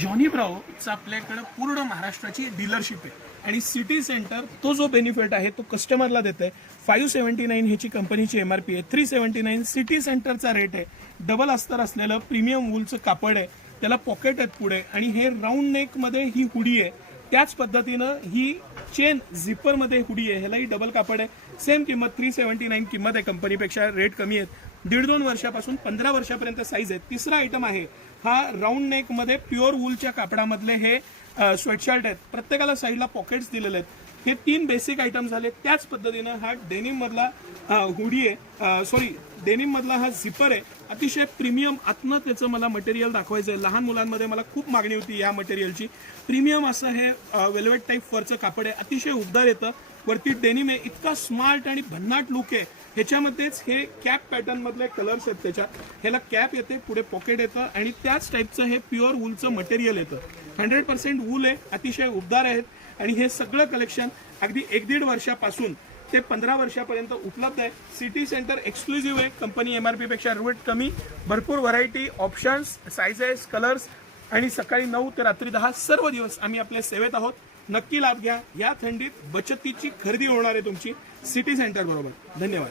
Johnny ब्रावोचा आपल्याकडे पूर्ण महाराष्ट्राची डीलरशिप आहे आणि सिटी सेंटर तो जो बेनिफिट आहे तो कस्टमरला देत आहे. 579 ह्याची कंपनीची MRP आहे. 379 सिटी सेंटरचा रेट आहे. डबल अस्तर असलेलं प्रीमियम वूलचं कापड आहे, त्याला पॉकेट आहेत पुढे आणि हे राऊंड नेकमध्ये ही हुडी आहे. त्याच पद्धतीनं ही चेन झिपरमध्ये हुडी आहे, ह्यालाही डबल कापड आहे. सेम किंमत 379 किंमत आहे, कंपनीपेक्षा रेट कमी आहेत. 1.5-2 वर्षापासून 15 वर्षापर्यंत साईज आहे. तिसरा आयटम आहे हा राऊंड नेकमध्ये प्युअर वूलच्या कापडामधले हे स्वेटशर्ट आहेत. प्रत्येकाला साईडला पॉकेट्स दिलेले आहेत. हे 3 बेसिक आयटम झाले. त्याच पद्धतीनं हा डेनिम मधला हुडी आहे, डेनिम मधला हा झिपर आहे. अतिशय प्रीमियम आतनं त्याचं मला मटेरियल दाखवायचं आहे. लहान मुलांमध्ये मला खूप मागणी होती या मटेरियलची. प्रीमियम असं हे वेल्वेट टाईप फरचं कापड आहे. अतिशय उबदार येतं. वरती डेनिम आहे. इतका स्मार्ट आणि भन्नाट लुक आहे. ह्याच्यामध्येच हे कॅप पॅटर्न मधले कलर्स आहेत. त्याच्यात ह्याला कॅप येते, पुढे पॉकेट येतं आणि त्याच टाईपचं हे प्युअर वूलचं मटेरियल येतं. 100% वूल आहे. अतिशय उबदार आहेत आणि हे सगळं कलेक्शन अगदी 1-1.5 वर्षापासून ते 15 वर्षापर्यंत उपलब्ध आहे. सिटी सेंटर एक्सक्लुझिव्ह आहे. कंपनी MRP पेक्षा रेट कमी, भरपूर व्हरायटी, ऑप्शन्स, सायझेस, कलर्स आणि सकाळी 9 ते रात्री 10 सर्व दिवस आम्ही आपल्या सेवेत आहोत. नक्की लाभ घ्या. या थंडीत बचतीची खरेदी होणार आहे तुमची सिटी सेंटर बरोबर. धन्यवाद.